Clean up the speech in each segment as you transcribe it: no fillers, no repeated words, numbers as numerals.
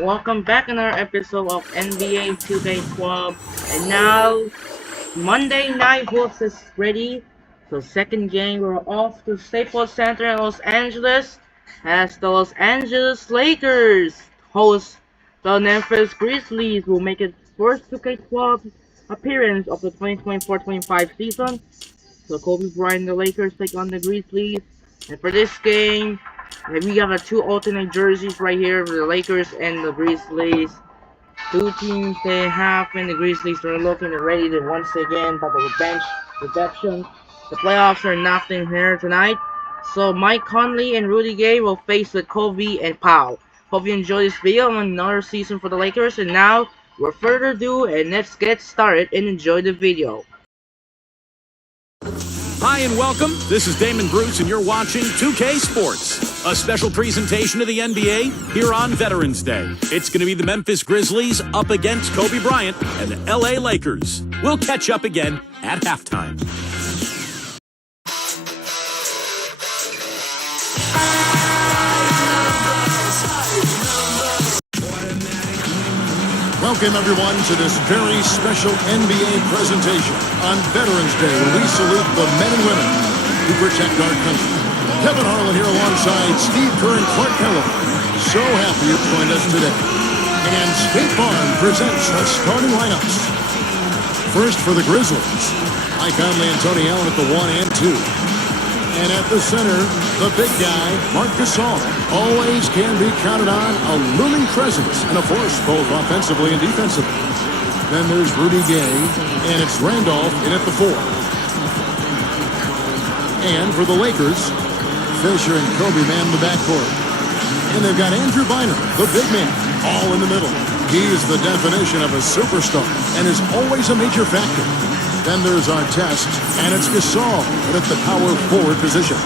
Welcome back in our episode of NBA 2K12. And now, Monday Night Hoops is ready. So second game, we're off to Staples Center in Los Angeles as the Los Angeles Lakers host the Memphis Grizzlies, who make its first 2K12 appearance of the 2024-25 season. So Kobe Bryant and the Lakers take on the Grizzlies. And for this game, we got the two alternate jerseys right here for the Lakers and the Grizzlies. Two teams they have, and the Grizzlies are looking ready to once again by the revenge redemption. The playoffs are nothing here tonight. So Mike Conley and Rudy Gay will face with Kobe and Powell. Hope you enjoy this video on another season for the Lakers. And now, without further ado, and let's get started and enjoy the video. Hi and welcome. This is Damon Bruce and you're watching 2K Sports, a special presentation of the NBA here on Veterans Day. It's going to be the Memphis Grizzlies up against Kobe Bryant and the LA Lakers. We'll catch up again at halftime. Welcome, everyone, to this very special NBA presentation on Veterans Day, where we salute the men and women who protect our country. Kevin Harlan here alongside Steve Kerr and Clark Keller. So happy you joined us today. And State Farm presents the starting lineups. First for the Grizzlies, Mike Conley and Tony Allen at the 1 and 2. And at the center, the big guy, Marc Gasol, always can be counted on, a looming presence and a force both offensively and defensively. Then there's Rudy Gay, and it's Randolph in at the 4. And for the Lakers, Fisher and Kobe man in the backcourt. And they've got Andrew Bynum, the big man, all in the middle. He's the definition of a superstar and is always a major factor. Then there's Artest, and it's Gasol at the power forward position.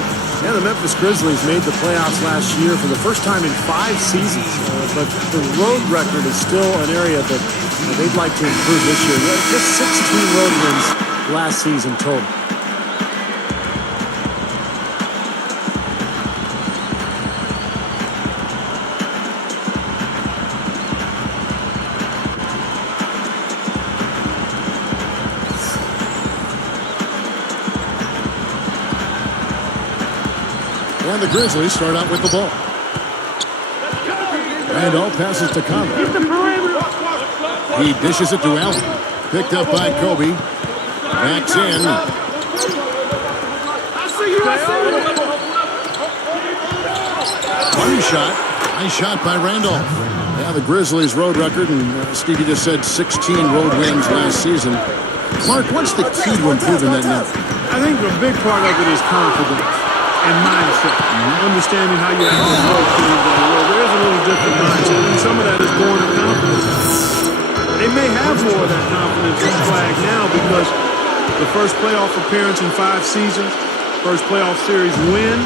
Yeah, the Memphis Grizzlies made the playoffs last year for the first time in 5 seasons, but the road record is still an area that they'd like to improve this year. Just 16 road wins last season total. And the Grizzlies start out with the ball. Randolph passes to Conley. He dishes it to Allen. Picked up by Kobe. Backs in. One shot. Nice shot by Randolph. Yeah, the Grizzlies' road record, and Stevie just said 16 road wins last season. Mark, what's the key to improving that number? I think a big part of it is confidence and mindset. Understanding how you have to approach things on the road. There's a little different mindset, and some of that is born of confidence. They may have more of that confidence in flag now because the first playoff appearance in 5 seasons, first playoff series win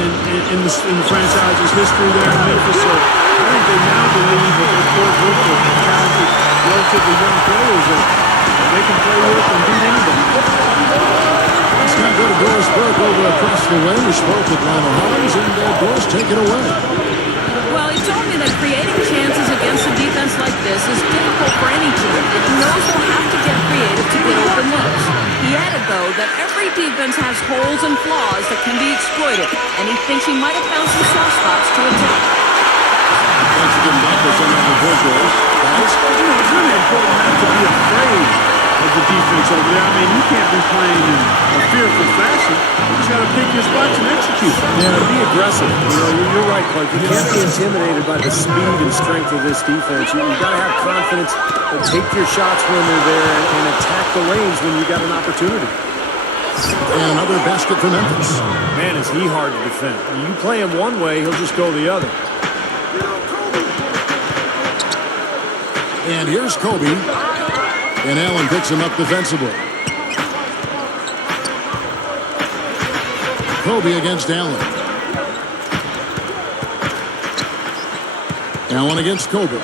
in the franchise's history there in Memphis. So I think they now believe that their core group of talented, relatively young players that they can play with and beat anybody. Let's now go to Doris Burke over across the way. We spoke with Lionel Hollins, and Doris, take it away. Well, he told me that creating chances against a defense like this is difficult for any team. It knows they'll have to get creative to get open looks. He added, though, that every defense has holes and flaws that can be exploited, and he thinks he might have found some soft spots to attack. Thanks for getting back to some of the report, Doris. Guys? It's really important not to be afraid of the defense over there. I mean, you can't be playing in a fearful fashion. You just got to pick your spots and execute. Yeah, be aggressive. You know, you're right, Clark. You can't be intimidated by the speed and strength of this defense. You got to have confidence and take your shots when they're there and attack the lanes when you got an opportunity. And another basket for Memphis. Man, is he hard to defend. You play him one way, he'll just go the other. And here's Kobe. And Allen picks him up defensively. Kobe against Allen. Allen against Kobe.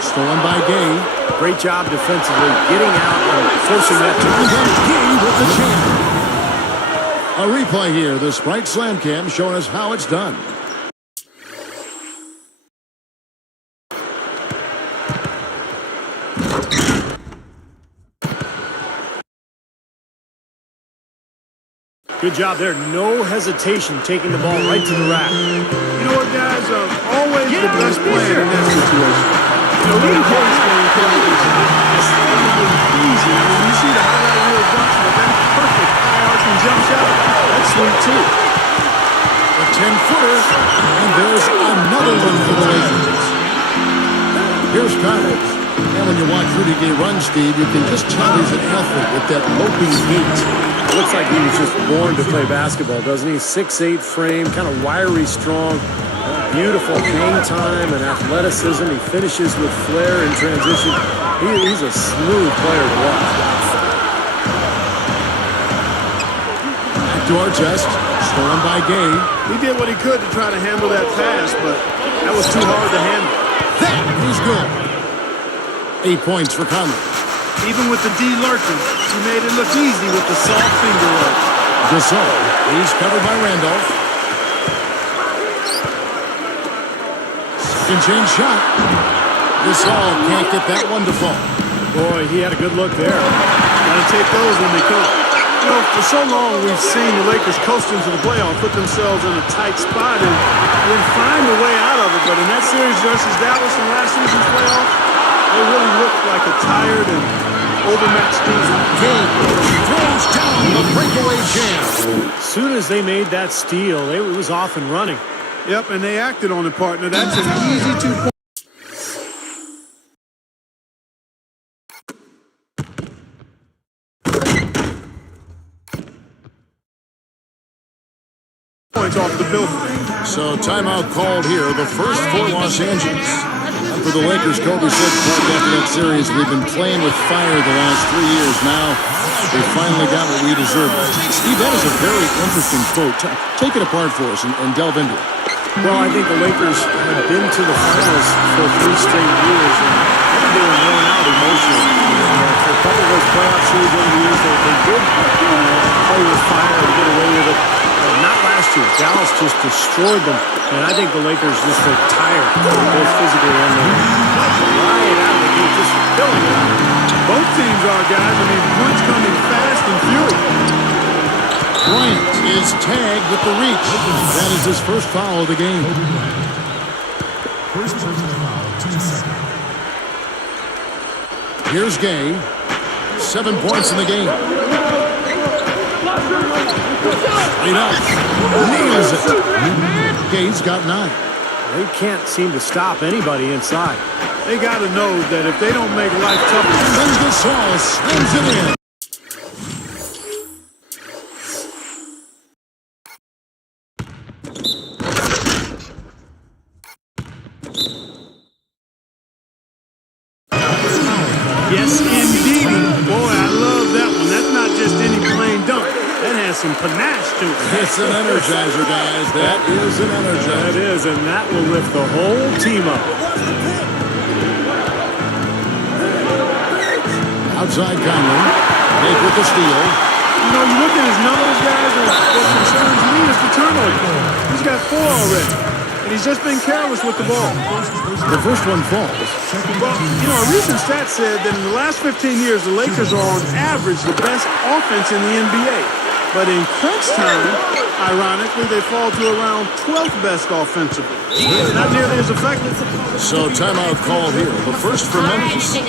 Stolen by Gay. Great job defensively, getting out and forcing that And then Gay with the jam. to A replay here. The Sprite Slam Cam showing us how it's done. Good job there. No hesitation taking the ball right to the rack. You know what, guys? Always the best player in that situation. You know, leading points game is easy. I mean, you see the highlight reel dunks, but that perfect high-arching jump shot, that's sweet, too. A 10-footer, and there's another one for the Lakers. Here's Collins. And when you watch Rudy Gay run, Steve, you can just tell he's an athlete with that loping gait. Looks like he was just born to play basketball, doesn't he? 6'8" frame, kind of wiry, strong, beautiful hang time and athleticism. He finishes with flair in transition. He's a smooth player to watch. Back to our test, stolen by Gay. He did what he could to try to handle that pass, but that was too hard to handle. That is good. 8 points for Conley. Even with the D lurking, he made it look easy with the soft finger roll. Gasol, he's covered by Randolph. Second chance shot. Gasol can't get that one to fall. Boy, he had a good look there. Gotta take those when they come. You know, for so long we've seen the Lakers coast into the playoffs, put themselves in a tight spot, and then find a way out of it. But in that series versus Dallas in last season's playoffs, they really looked like a tired and overmatched team. Gay throws down the breakaway jam. As soon as they made that steal, it was off and running. Yep, and they acted on it, partner. That's an easy 2 points. Off the building. So timeout called here, the first for Los Angeles. And for the Lakers, Kobe said after that series, we've been playing with fire the last 3 years now. We finally got what we deserved. Steve, that is a very interesting quote. Take it apart for us and delve into it. Well, I think the Lakers have been to the finals for 3 straight years, and I think they were worn out emotionally. For a couple of those playoff series over the years, they did play with fire and get away with it. Not last year. Dallas just destroyed them, and I think the Lakers just look tired, both physically and mentally. Right out of the gate, just filling it out. Both teams are, guys. I mean, points coming fast and furious. Bryant is tagged with the reach. That is his first foul of the game. First personal foul, 2 seconds. Here's Gay. 7 points in the game. Straight up. Nails it. Gay's got 9. They can't seem to stop anybody inside. They got to know that if they don't make life tough, Then Gasol slams it in. yes, indeedy. Boy, I love that one. That's not just any plain dunk. That has some panache to it. It's an energizer, guys. That is an energizer. That is, and that will lift the whole team up. Outside Conley. Nate with the steal. You know, you look at his numbers, guys, and what concerns me is the turnover. He's got 4 already, and he's just been careless with the ball. The first one falls. Well, you know, a recent stat said that in the last 15 years, the Lakers are on average the best offense in the NBA. But in crunch time, ironically, they fall to around 12th best offensively. Not nearly as effective. So timeout called here. The first for Memphis.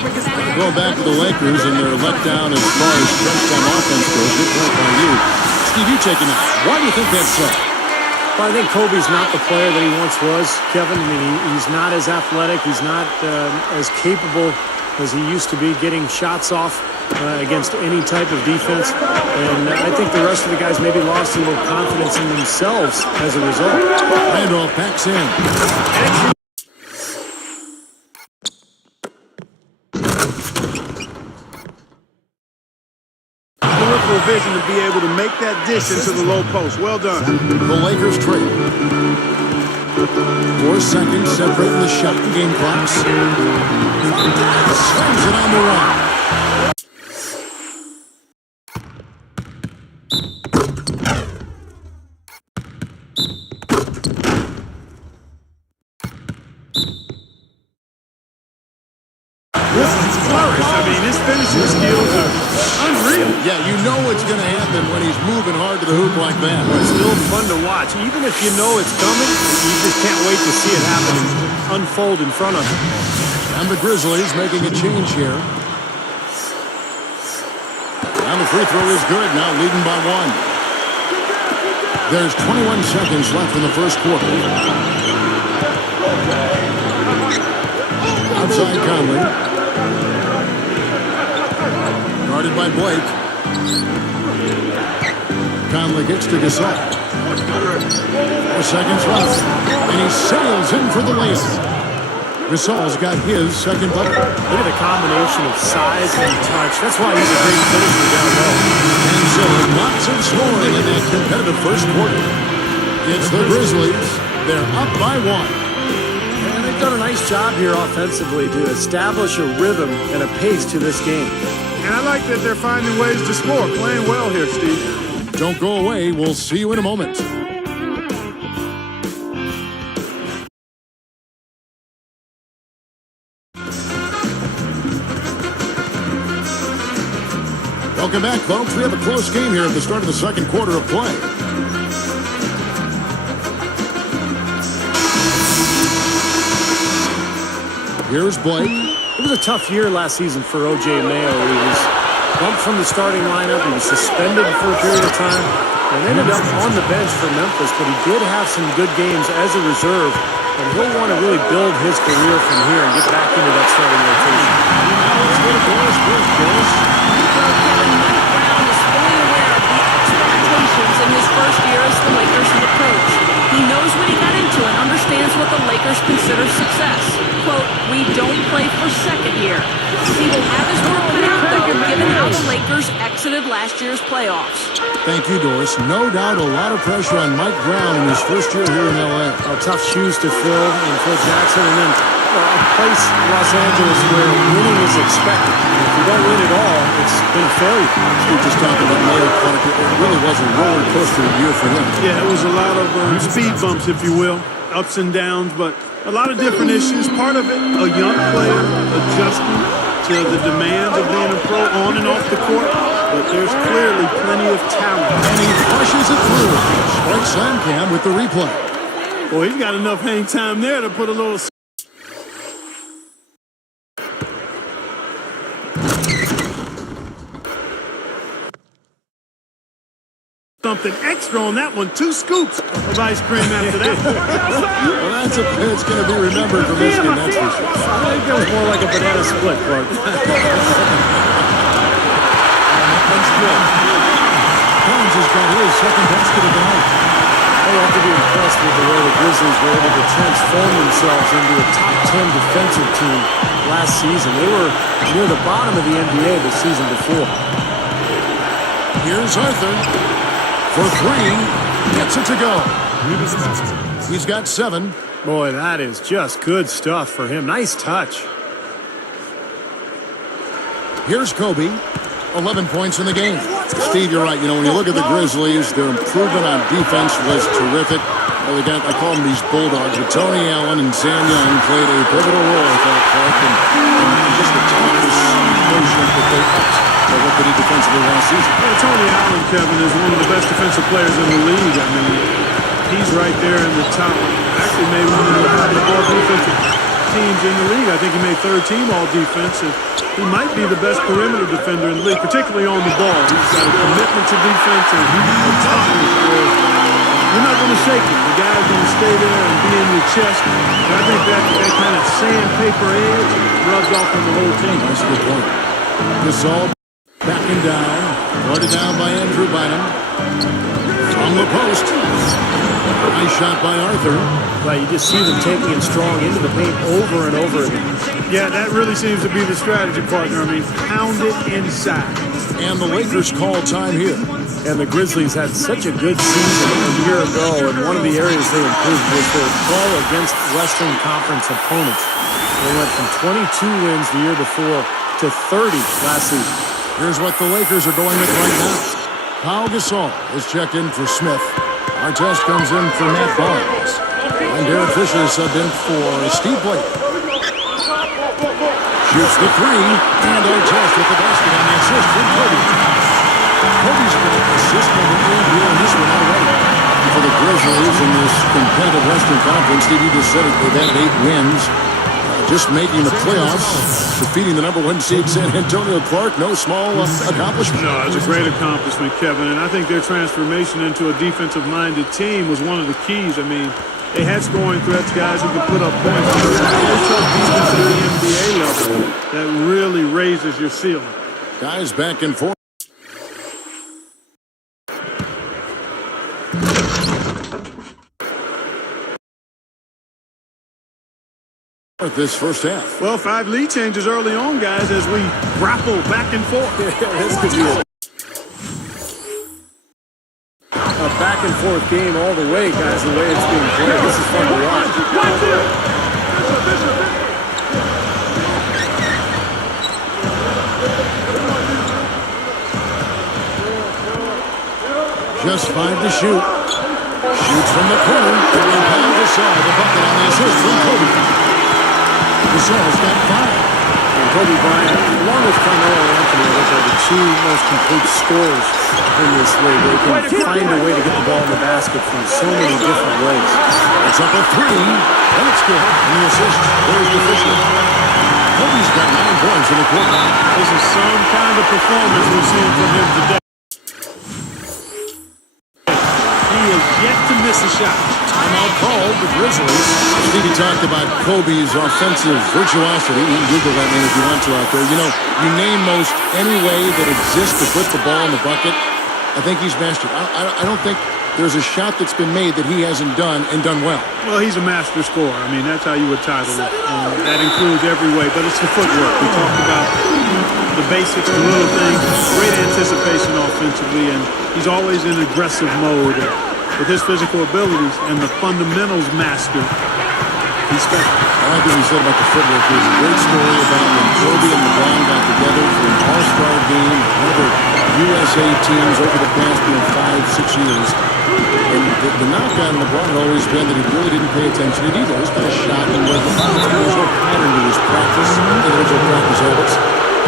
Go back to the Lakers and their letdown as far as crunch time offense goes. Good point by you. Steve, you taking it. Why do you think that's so? Well, I think Kobe's not the player that he once was, Kevin. I mean, he's not as athletic. He's not as capable as he used to be getting shots off against any type of defense. And I think the rest of the guys maybe lost a little confidence in themselves as a result. Randolph backs in. Peripheral vision to be able to make that dish into the low post. Well done. The Lakers trade. 4 seconds separating the shot and game clocks. Slams it on the run. This is flourish. I mean, his finishing skills are unreal. really. Yeah, you know what's going to happen when he's moving hard to the hoop like that. It's still fun to watch. Even if you know it's coming, you just can't wait to see it happen and unfold in front of you. And the Grizzlies making a change here. And the free throw is good, now leading by 1. There's 21 seconds left in the first quarter. Outside Conley. Guarded by Blake. Conley gets to Gasol. 4 seconds left. And he sails in for the layup. Gasol's got his second bucket. Look at the combination of size and touch. That's why he's a great finisher down low. And so lots of scoring in that competitive first quarter. It's the Grizzlies. They're up by 1. And they've done a nice job here offensively to establish a rhythm and a pace to this game. And I like that they're finding ways to score. Playing well here, Steve. Don't go away. We'll see you in a moment. Welcome back, folks. We have a close game here at the start of the second quarter of play. Here's Blake. It was a tough year last season for O.J. Mayo. He was bumped from the starting lineup. He was suspended for a period of time and ended up on the bench for Memphis, but he did have some good games as a reserve, and he'll want to really build his career from here and get back into that starting rotation. Let's go to Doris first, Doris. Kevin, Mike Brown is fully aware of the expectations in his first year as the Lakers head coach. He knows what he got into and understands what the Lakers consider success. Quote, "We don't play for second here." He will have his work cut out, though, given how the Lakers exited last year's playoffs. Thank you, Doris. No doubt a lot of pressure on Mike Brown in his first year here in L.A. Tough shoes to fill in Phil Jackson, and then a place, Los Angeles, where winning is expected. If you don't win at all, it's been a failure. We just talked about Mayo Clark. It really was a roller coaster year for him. Yeah, it was a lot of speed bumps, if you will, ups and downs, but a lot of different issues. Part of it, a young player adjusting to the demands of being a pro on and off the court, but there's clearly plenty of talent. And he pushes it through. Spike Samcam with the replay. Boy, he's got enough hang time there to put a little something extra on that one. 2 scoops of ice cream after that. Well, that's it's going to be remembered for Michigan, that's for sure. I think that was more like a banana split, Clark. That's good. Collins has got his second basket of the night. They have to be impressed with the way the Grizzlies were able to transform themselves into a top 10 defensive team last season. They were near the bottom of the NBA the season before. Here's Arthur for 3. Gets it to go. He's got 7. Boy, that is just good stuff for him. Nice touch. Here's Kobe. 11 points in the game. Steve, you're right. You know, when you look at the Grizzlies, their improvement on defense was terrific. Well, I call them these Bulldogs, but Tony Allen and Sam Young played a pivotal role at that point, and just the toughness notion that they upped what they did defensively last season. Yeah, Tony Allen, Kevin, is one of the best defensive players in the league. I mean, he's right there in the top. Actually made one of the all defensive teams in the league. I think he made 3rd team all defense. And he might be the best perimeter defender in the league, particularly on the ball. He's got a commitment to defense and a toughness where you're not going to shake him. The guy's going to stay there and be in your chest. And I think that kind of sandpaper edge rubs off on the whole team. That's a good point. Gasol backing down. Guarded down by Andrew Bynum. From the post. Nice shot by Arthur. Right, you just see them taking it strong into the paint over and over again. Yeah, that really seems to be the strategy, partner. I mean, pound it inside. And the Lakers call time here. And the Grizzlies had such a good season a year ago, and one of the areas they improved was their play against Western Conference opponents. They went from 22 wins the year before to 30 last season. Here's what the Lakers are going with right now. Pau Gasol is checked in for Smith. Artest comes in for Matt Barnes. And Derek Fisher is subbed in for Steve Blake. Shoots the 3, and Artest with the basket on the assist from Kobe. Kobe's got assist number 8 here in this one already. For the Grizzlies in this competitive Western Conference, Stevie just said it, they've had 8 wins. Just making the playoffs, defeating the number 1 seed San Antonio. Clark, no small accomplishment. No, it's a great accomplishment, Kevin, and I think their transformation into a defensive-minded team was one of the keys. I mean, they had scoring threats, guys who could put up points. They took defense at the NBA level that really raises your ceiling. Guys back and forth. This first half. Well, 5 lead changes early on, guys, as we grapple back and forth. This could be a back and forth game all the way, guys, the way it's being played. This is fun to watch. Just 5 to shoot. Shoots from the corner. And Paul Gasol, the bucket on the assist from Kobe. Gasol's got 5. And Kobe Bryant, along with Carmelo Anthony, those are the 2 most complete scorers in this league. They can find a way to get the ball in the basket from so many different ways. It's up a 3. And it's good. And the assist goes to Fisher. Kobe's got 9 points in the quarter. This is some kind of performance we're seeing from him today. He has yet to miss a shot. Timeout called the Grizzlies. Stevie talked about Kobe's offensive virtuosity. You can Google that name if you want to out there. You know, you name most any way that exists to put the ball in the bucket. I think he's mastered. I don't think there's a shot that's been made that he hasn't done and done well. Well, he's a master scorer. I mean, that's how you would title it. That includes every way, but it's the footwork. We talked about the basics, the little things, great anticipation offensively, and he's always in aggressive mode. With his physical abilities and the fundamentals mastered, he's special. I like what he said about the footwork. There's a great story about when Kobe and LeBron got together for an all-star game, other USA teams over the past 5-6 years. And the knock on LeBron had always been that he really didn't pay attention to details. But a shot and was the there's no pattern to his practice, individual practice habits.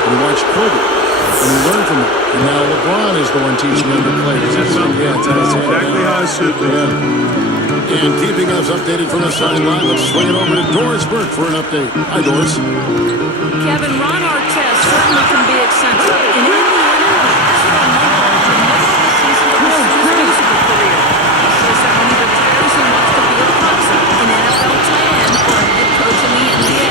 And he watched Kobe. And he learned from it. And now LeBron is the one teaching younger players. That's exactly how it should be. Yeah. And keeping us updated from the sideline, let's swing it over to Doris Burke for an update. Hi, Doris. Kevin, Ron Artest certainly can be eccentric. In Indiana, he said on Monday, for most of the season of his musical career. He says that when he retires, he wants to be a boxer, an NFL tight end, or a head coach in the NBA.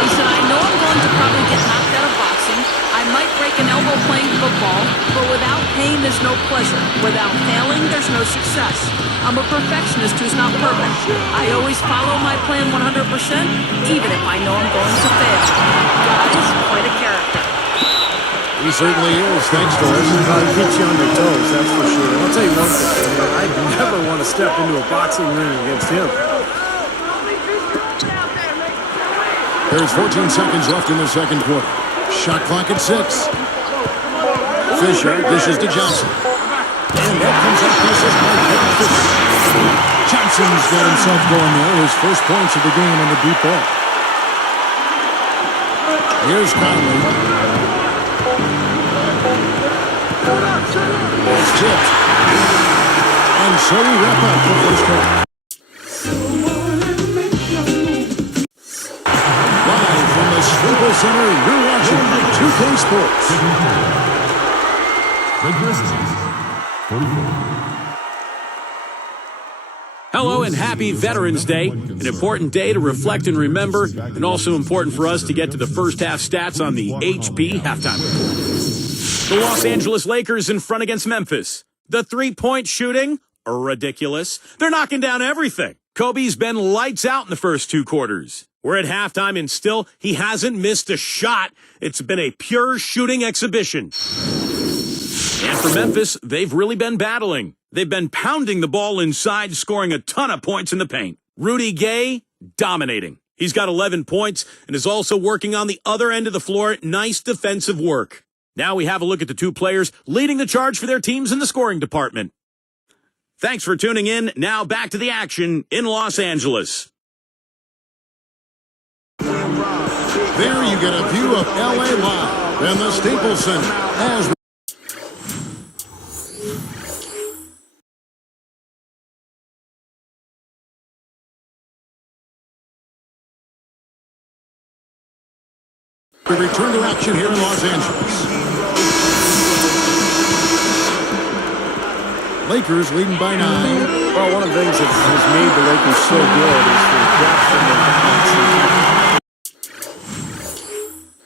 He said, I know I'm going to probably get knocked out of boxing. I might break an elbow playing football, but without pain, there's no pleasure. Without failing, there's no success. I'm a perfectionist who's not perfect. I always follow my plan 100%, even if I know I'm going to fail. God is quite a character. He certainly is. Thanks, Doris. He keeps you on your toes, that's for sure. I'll tell you one thing, I'd never want to step into a boxing ring against him. There's 14 seconds left in the second quarter. Shot clock at 6. Fisher dishes to Johnson. And that comes up the assist by Kevin Fisher. Johnson's got himself going there. His first points of the game on the deep ball. Here's Conley. It's tipped. And so we wrap up the first half. Live from the Staples Center, you're watching 2K Sports. The Grizzlies, 44. Hello and happy Veterans Day, an important day to reflect and remember, and also important for us to get to the first half stats on the HP halftime report. The Los Angeles Lakers in front against Memphis. The three-point shooting, ridiculous. They're knocking down everything. Kobe's been lights out in the first 2 quarters. We're at halftime and still he hasn't missed a shot. It's been a pure shooting exhibition. And for Memphis, they've really been battling. They've been pounding the ball inside, scoring a ton of points in the paint. Rudy Gay, dominating. He's got 11 points and is also working on the other end of the floor. Nice defensive work. Now we have a look at the 2 players leading the charge for their teams in the scoring department. Thanks for tuning in. Now back to the action in Los Angeles. There you get a view of LA live and the Staples Center as We return to action here in Los Angeles. Lakers leading by 9. Well, one of the things that has made the Lakers so good is the depth in their balance.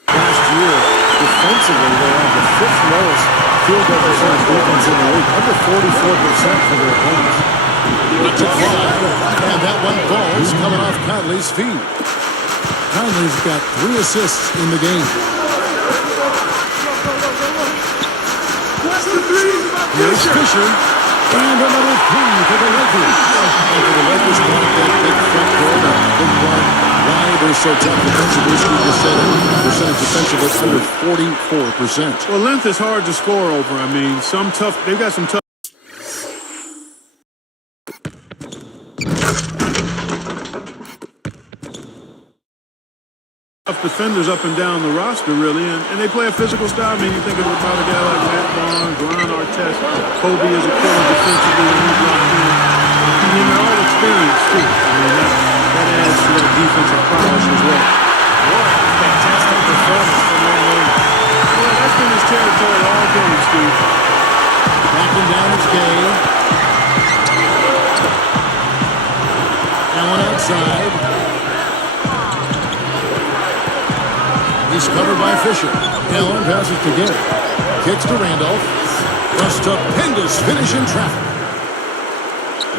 Last year, defensively, they had the 5th lowest field goal percentage defense in the league, under 44% for their opponents. To fly, and that one falls coming off Conley's feet. Conley's got 3 assists in the game. Here's Fisher, and another 3 for the Lakers. And for the Lakers, want that big front door, that big run. Why they're so tough defensively, Steve just said it. Percentage defensively under 44%. Well, length is hard to score over. I mean, they've got some tough defenders up and down the roster, really, and they play a physical style. I mean, you think about a guy like Matt Barnes, Ron Artest, Kobe is a killer defensively when he's locked in. I mean, they're all experienced, too. I mean, that adds to that defensive prowess as well. What a fantastic performance from Young Wayne. Well, that's been his territory all game, Steve. Backing down is Gay. Allen outside. He's covered by Fisher. Allen passes to Gay. Kicks to Randolph. A stupendous finish in traffic.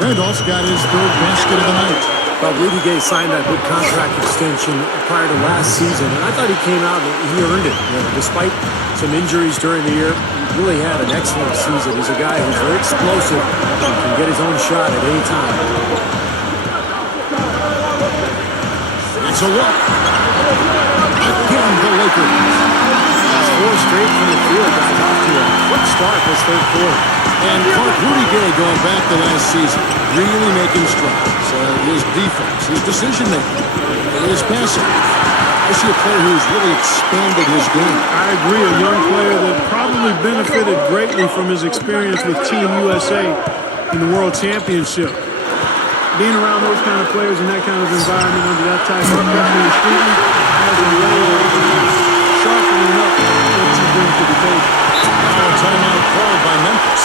Randolph's got his 3rd basket of the night. But Rudy Gay signed that big contract extension prior to last season, and I thought he came out and he earned it. You know, despite some injuries during the year, he really had an excellent season. He's a guy who's very explosive and can get his own shot at any time. It's a look. Again, the Lakers. 4 straight from the field got off to a quick start this 3rd quarter. And Clark, Rudy Gay going back to last season, really making strides. His defense, his decision-making, his passing. I see a player who's really expanded his game. I agree, a young player that probably benefited greatly from his experience with Team USA in the World Championship. Being around those kind of players in that kind of environment under that type of pressure and scrutiny has a way of sharpening up what you bring to the table. Now a timeout called by Memphis.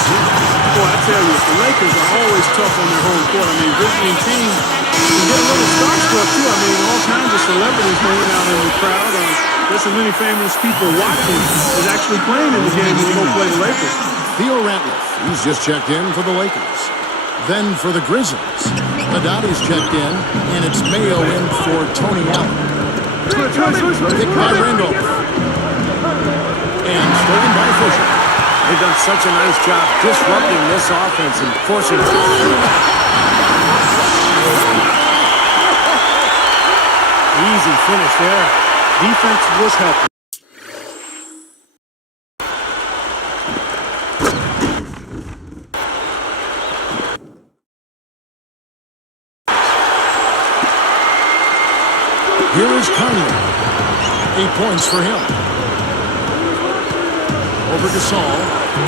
Boy, I tell you, the Lakers are always tough on their home court. I mean, visiting teams can get a little starstruck, too. I mean, all kinds of celebrities hanging out in the crowd. There's so many famous people watching is actually playing in the game when you go play the Lakers. Theo Ratliff, he's just checked in for the Lakers. Then for the Grizzlies, Hadadi's checked in, and it's Mayo in for Tony Allen. Picked by Randolph. And stolen by Fisher. They've done such a nice job disrupting this offense and forcing it. Easy finish there. Defense was helping. Here is Conley. 8 points for him. Over to Saul.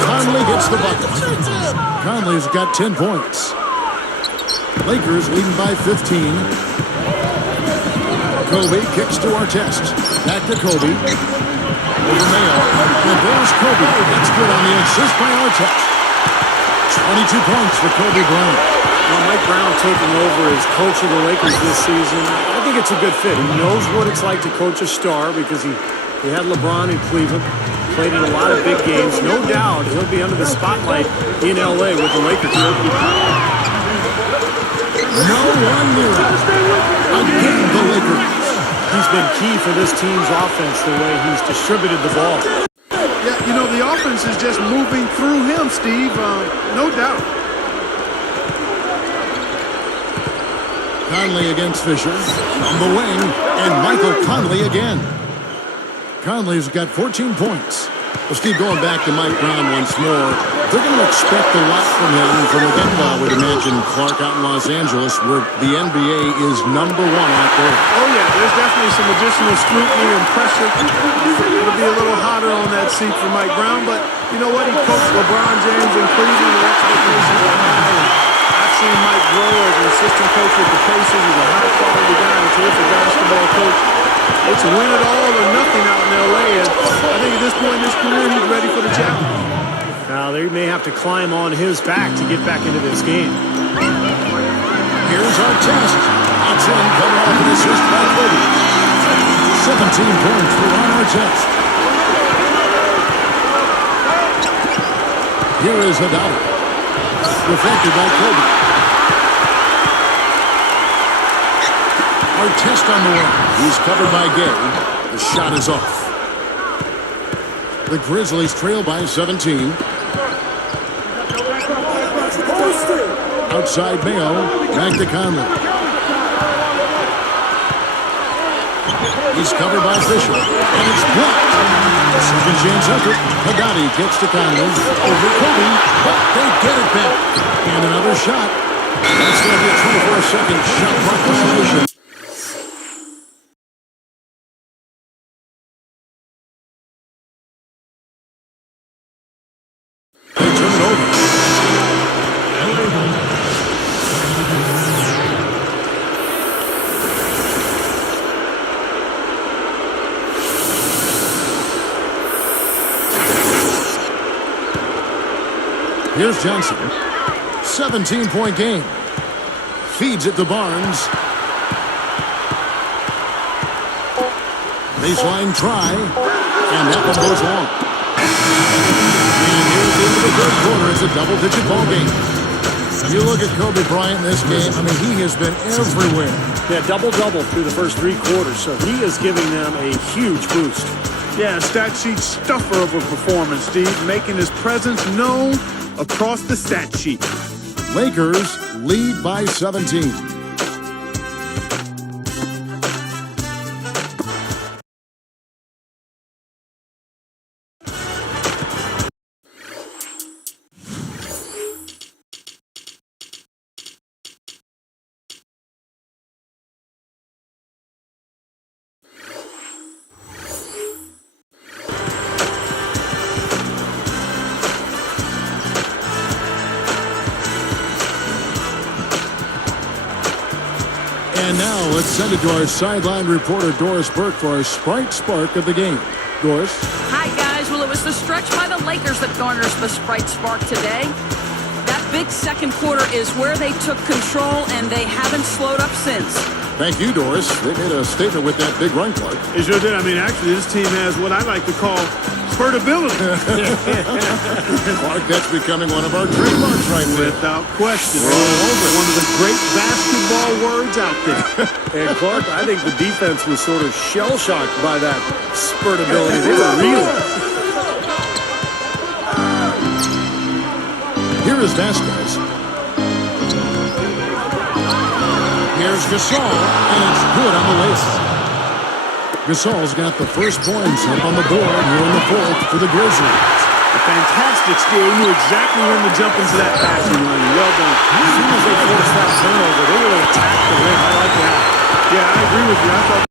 Conley gets the bucket. Conley's got 10 points. Lakers leading by 15. Kobe kicks to Artest. Back to Kobe. Over Mayo. And there's Kobe. That's good on the assist by Artest. 22 points for Kobe Bryant. Well, Mike Brown taking over as coach of the Lakers this season, I think it's a good fit. He knows what it's like to coach a star because he had LeBron in Cleveland, played in a lot of big games. No doubt he'll be under the spotlight in L.A. with the Lakers. No one near him. Again, the Lakers. He's been key for this team's offense, the way he's distributed the ball. Yeah, you know, the offense is just moving through him, Steve. No doubt. Conley against Fisher. On the wing, and Michael Conley again. Conley's got 14 points. Well, Steve, going back to Mike Brown once more, they're going to expect a lot from him from again, I would imagine, Clark, out in Los Angeles, where the NBA is #1 out there. Oh, yeah, there's definitely some additional scrutiny and pressure. It'll be a little hotter on that seat for Mike Brown, but you know what? He coached LeBron James in Cleveland, and expectations are high. I've seen Mike grow as an assistant coach with the Pacers. He's a high-quality guy and a terrific basketball coach. It's win it all or nothing out in L.A. And I think at this point in his career, he's ready for the challenge. Now, they may have to climb on his back to get back into this game. Here's our test. That's in, coming off an assist by Kobe. 17 points for our test. Here is Hadali. Deflected by Kobe. Our test on the way. He's covered by Gay. The shot is off. The Grizzlies trail by 17. Outside Mayo. Back to Conley. He's covered by Fisher. And it's blocked. Second chance effort. Pagani gets to Conley. Over Kobe. But they get it back. And another shot. That's going to be a 24-second shot clock violation. They turn it over. Here's Johnson. 17-point game. Feeds it to Barnes. Baseline try. And that one goes long. And here's into the third quarter. It's a double-digit ball game. You look at Kobe Bryant in this game, I mean, he has been everywhere. Yeah, double-double through the first 3 quarters, so he is giving them a huge boost. Yeah, stat sheet stuffer of a performance, Steve, making his presence known across the stat sheet. Lakers lead by 17. And now let's send it to our sideline reporter, Doris Burke, for our Sprite Spark of the game. Doris? Hi, guys. Well, it was the stretch by the Lakers that garners the Sprite Spark today. That big second quarter is where they took control, and they haven't slowed up since. Thank you, Doris. They made a statement with that big run, Clark. It sure did. I mean, actually, this team has what I like to call spurtability. Clark, that's becoming one of our trademarks right there. Without question. One of the great basketball words out there. And Clark, I think the defense was sort of shell-shocked by that spurtability. They were reeling. Here is Vasquez. Here's Gasol, and it's good on the layup. Gasol's got the first points up on the board here in the fourth for the Grizzlies. A fantastic steal. He knew exactly when to jump into that passing lane. Well done. As soon as they forced that turnover, they really attacked the rim. I like that. Yeah, I agree with you. I thought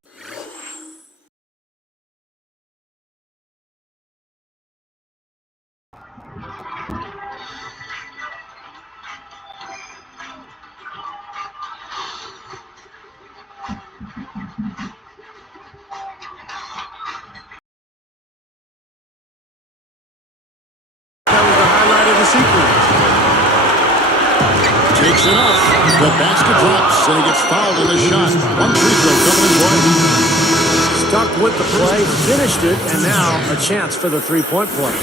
that was the highlight of the sequence. Takes it off. The basket drops, and he gets fouled in the shot. One free throw coming his way. Stuck with the play, finished it, and now a chance for the three-point play.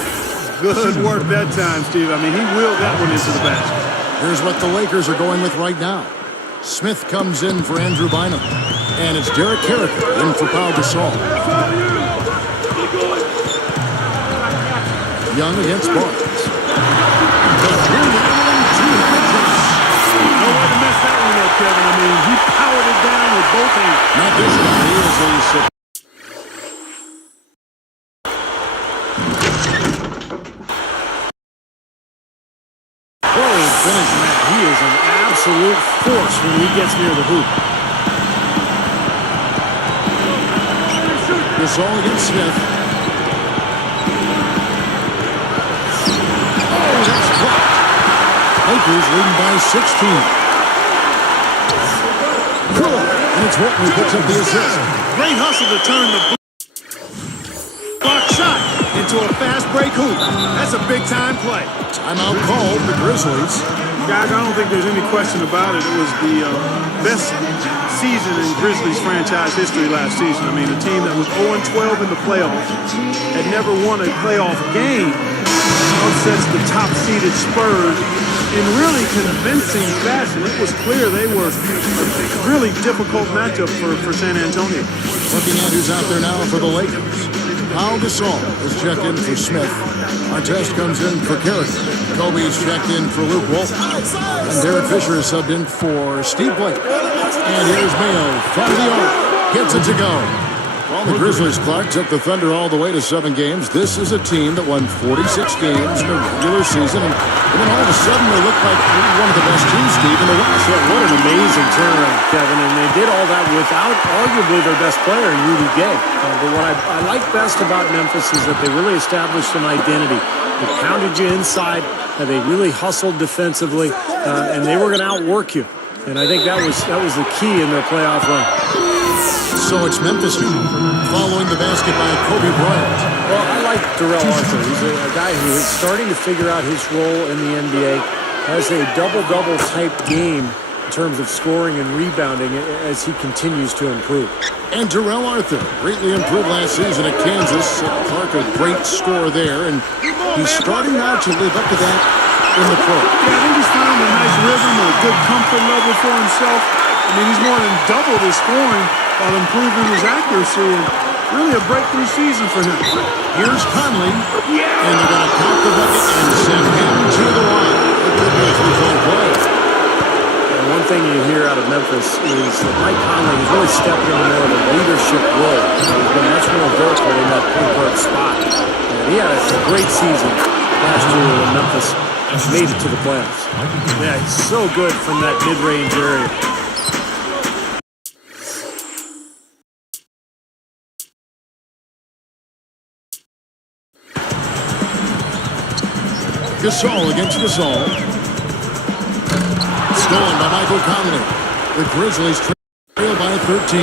Good work that time, Steve. I mean, he willed that one into the basket. Here's what the Lakers are going with right now. Smith comes in for Andrew Bynum. And it's Derek Carricker in for Pau Gasol. Young against Barnes. The 3-1, 2-handed drop. No way to mess that one up, Kevin. I mean, he powered it down with both hands. Not this guy. He is a... Finish, man. He is an absolute force when he gets near the hoop. Gasol against Smith. Oh, that's blocked. Lakers leading by 16. And it's Horton who picks up the assist. Great hustle to turn the block shot into a fast break hoop. That's a big-time play. Timeout called the Grizzlies. Guys, I don't think there's any question about it. It was the best season in Grizzlies franchise history last season. I mean, a team that was 0-12 in the playoffs, had never won a playoff game, upsets the top-seeded Spurs in really convincing fashion. It was clear they were a really difficult matchup for San Antonio. Looking at who's out there now for the Lakers. Pau Gasol is checked in for Smith. Artest comes in for Carrick. Kobe's checked in for Luke Walton. And Derek Fisher is subbed in for Steve Blake. And here's Mayo from the arc. Gets it to go. Well, the Grizzlies, Clark, took the Thunder all the way to 7 games. This is a team that won 46 games in the regular season. And then all of a sudden, they look like one of the best teams, Steve, in the West. Yeah, what an amazing turnaround, Kevin. And they did all that without arguably their best player, Rudy Gay. But what I like best about Memphis is that they really established an identity. They pounded you inside. They really hustled defensively. And they were going to outwork you. And I think that was the key in their playoff run. So it's Memphis now, following the basket by Kobe Bryant. Well, I like Darrell Arthur. He's a guy who is starting to figure out his role in the NBA, has a double-double type game in terms of scoring and rebounding as he continues to improve. And Darrell Arthur greatly improved last season at Kansas. Clark, a great score there, and he's starting now to live up to that in the pro. Yeah, I think he's found a nice rhythm, a good comfort level for himself. I mean, he's more than doubled his scoring while improving his accuracy, and really a breakthrough season for him. Here's Conley, and they're going to count the bucket and send him to the line. It could be a 3-point play. And one thing you hear out of Memphis is that Mike Conley has really stepped into more of a leadership role. He's been much more vocal in that point guard spot. And he had a great season last year when Memphis made it to the playoffs. Yeah, he's so good from that mid-range area. Gasol against Gasol. Stolen by Michael Conley. The Grizzlies trail by 13.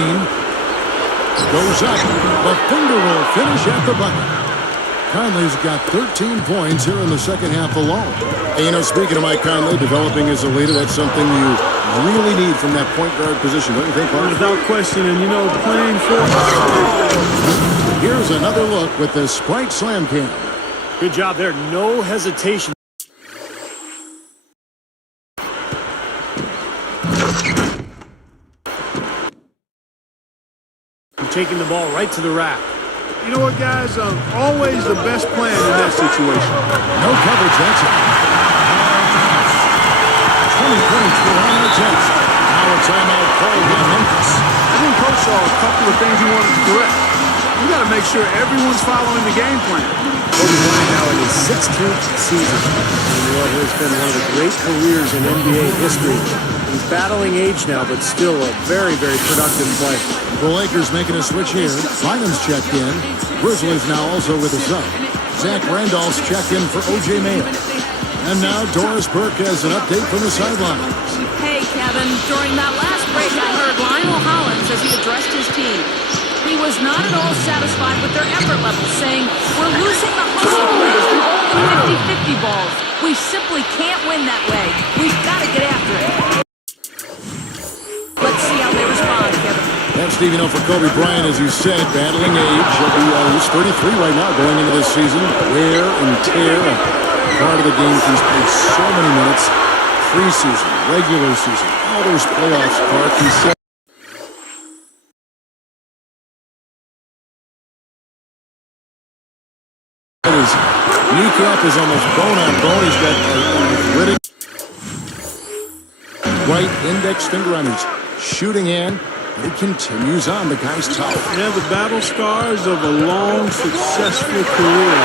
Goes up. The finger will finish at the bucket. Conley's got 13 points here in the second half alone. And, you know, speaking of Mike Conley, developing as a leader, that's something you really need from that point guard position, don't you think, Mark? Without question, and, you know, playing for... Here's another look with the Sprite Slam Cam. Good job there. No hesitation. Taking the ball right to the rack. You know what, guys? Always the best plan in that situation. No coverage, that's it. 20-24 on the test. Now a timeout called by Memphis. I think Coach saw a couple of things he wanted to correct. You got to make sure everyone's following the game plan. Kobe Bryant now in his 16th season. And what has been one of the great careers in NBA history. He's battling age now, but still a very, very productive player. The Lakers making a switch here. Bynum's checked in. Grizzlies now also with a sub. Zach Randolph's checked in for O.J. Mayo. And now Doris Burke has an update from the sidelines. Hey, Kevin, during that last break, I heard Lionel Hollins as he addressed his team. He was not at all satisfied with their effort level, saying, "We're losing the hustle plays to all the 50-50 balls. We simply can't win that way. We've got to get after it." Let's see how they respond, Kevin. That's Stevie for Kobe Bryant, as you said, battling age. He's 33 right now going into this season. Wear and tear. Part of the game he's played so many minutes. Preseason, regular season, all those playoffs, Clark, he said. His kneecap is almost bone on bone. He's got arthritic right index finger on his shooting hand. He continues on. The guy's tough. Yeah, the battle scars of a long, successful career.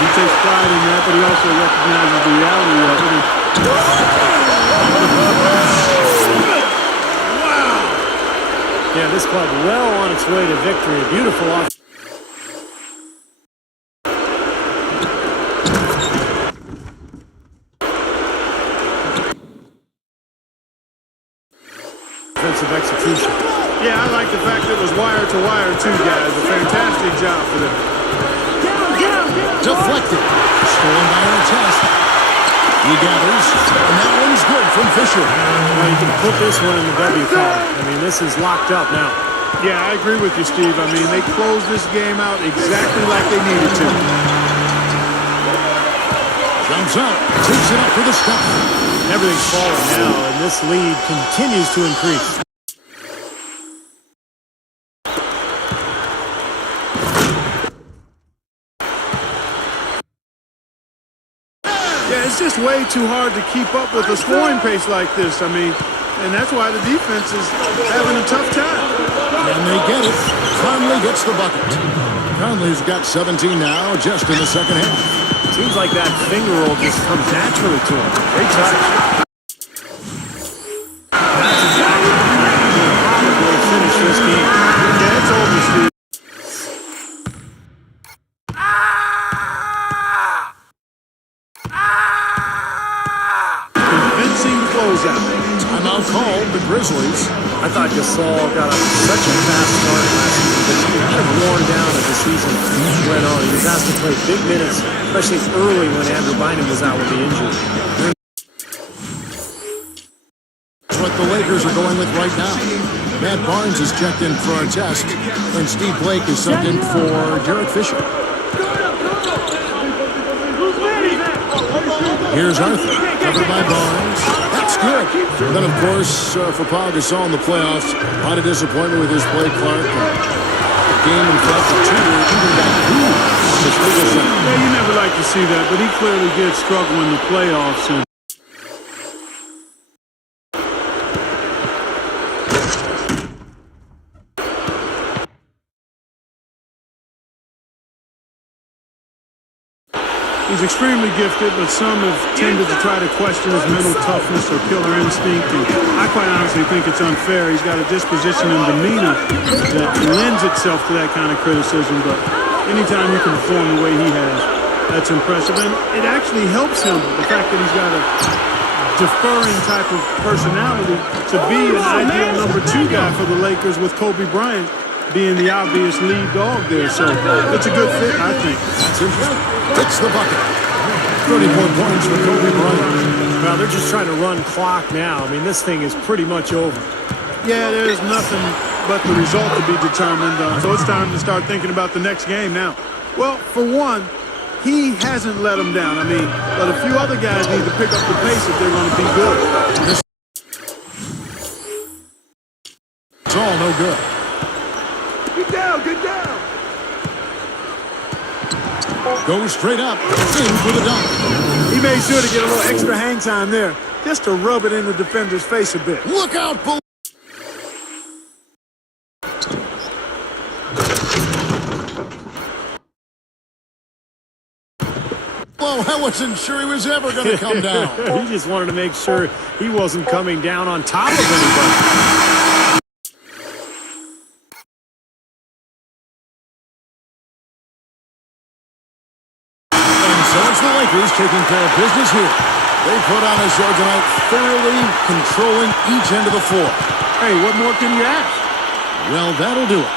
He takes pride in that, but he also recognizes the reality of it. Wow! Yeah, this club well on its way to victory. A beautiful offense. Defensive execution. Yeah, I like the fact that it was wire to wire, too, guys. A fantastic job for them. Deflected. Stolen by Artest. He gathers, and that one's good from Fisher. Well, you can put this one in the W column. I mean, this is locked up now. Yeah, I agree with you, Steve. I mean, they closed this game out exactly like they needed to. Jumps up, takes it up for the stop. Everything's falling now, and this lead continues to increase. Yeah, it's just way too hard to keep up with a scoring pace like this. I mean, and that's why the defense is having a tough time. And they get it. Conley gets the bucket. Conley's got 17 now, just in the second half. Seems like that finger roll just comes naturally to him. Great touch. That's exactly how to really finish this game. Yeah, it's over, Steve. Convincing closeout. Timeout called the Grizzlies. I thought Gasol got off to such a fast start last season, but he kind of worn down as the season went on. He was asked to play big minutes, especially early when Andrew Bynum was out with the injury. That's what the Lakers are going with right now. Matt Barnes is checked in for our test, and Steve Blake is subbed in for Derek Fisher. Here's Arthur, covered by Barnes. That's good. Then, of course, for Paul Gasol in the playoffs, a lot of disappointment with his play, Clark. The game in front of two, even got Yeah, you never like to see that, but he clearly did struggle in the playoffs. And he's extremely gifted, but some have tended to try to question his mental toughness or killer instinct. And I quite honestly think it's unfair. He's got a disposition and demeanor that lends itself to that kind of criticism. But anytime you can perform the way he has, that's impressive. And it actually helps him, the fact that he's got a deferring type of personality to be an ideal number 2 guy for the Lakers, with Kobe Bryant being the obvious lead dog there. So it's a good fit, I think. That's interesting. Hits the bucket. 34 points for Kobe Bryant. Well, they're just trying to run clock now. I mean, this thing is pretty much over. Yeah, there's nothing but the result to be determined. So it's time to start thinking about the next game now. Well, for one, he hasn't let them down. I mean, but a few other guys need to pick up the pace if they're going to be good. It's all no good. Get down, get down. Goes straight up. In for the dunk. He made sure to get a little extra hang time there, just to rub it in the defender's face a bit. Look out, below. Well, I wasn't sure he was ever going to come down. He just wanted to make sure he wasn't coming down on top of anybody. So it's the Lakers taking care of business here. They put on a show tonight, thoroughly controlling each end of the floor. Hey, what more can you ask? Well, that'll do it.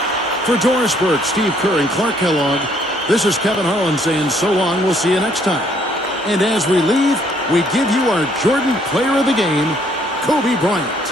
For Doris Burke, Steve Kerr, and Clark Kellogg, this is Kevin Harlan saying so long. We'll see you next time. And as we leave, we give you our Jordan Player of the Game, Kobe Bryant.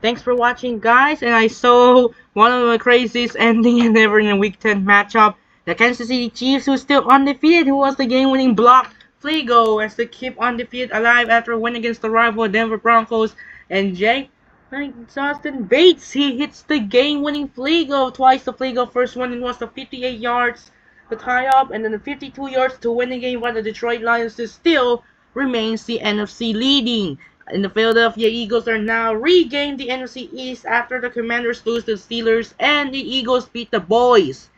Thanks for watching, guys. And I saw one of the craziest ending ever in a Week 10 matchup. The Kansas City Chiefs, who's still undefeated, who was the game-winning block Flago as they keep undefeated alive after a win against the rival Denver Broncos. And Justin Bates, he hits the game-winning Flago twice. The Flago first one, it was the 58 yards to tie up, and then the 52 yards to win the game, while the Detroit Lions still remains the NFC leading. And the Philadelphia Eagles are now regained the NFC East after the Commanders lose to the Steelers and the Eagles beat the Boys.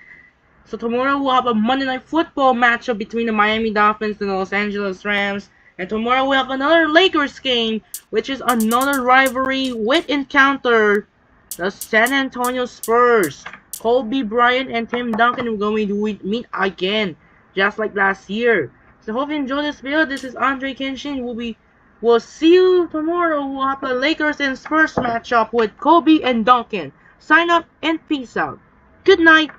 So tomorrow we'll have a Monday Night Football matchup between the Miami Dolphins and the Los Angeles Rams. And tomorrow we have another Lakers game, which is another rivalry with encounter the San Antonio Spurs. Kobe Bryant and Tim Duncan are going to meet again, just like last year. So hope you enjoy this video. This is Andre Kenshin. We'll see you tomorrow. We'll have a Lakers and Spurs matchup with Kobe and Duncan. Sign up and peace out. Good night.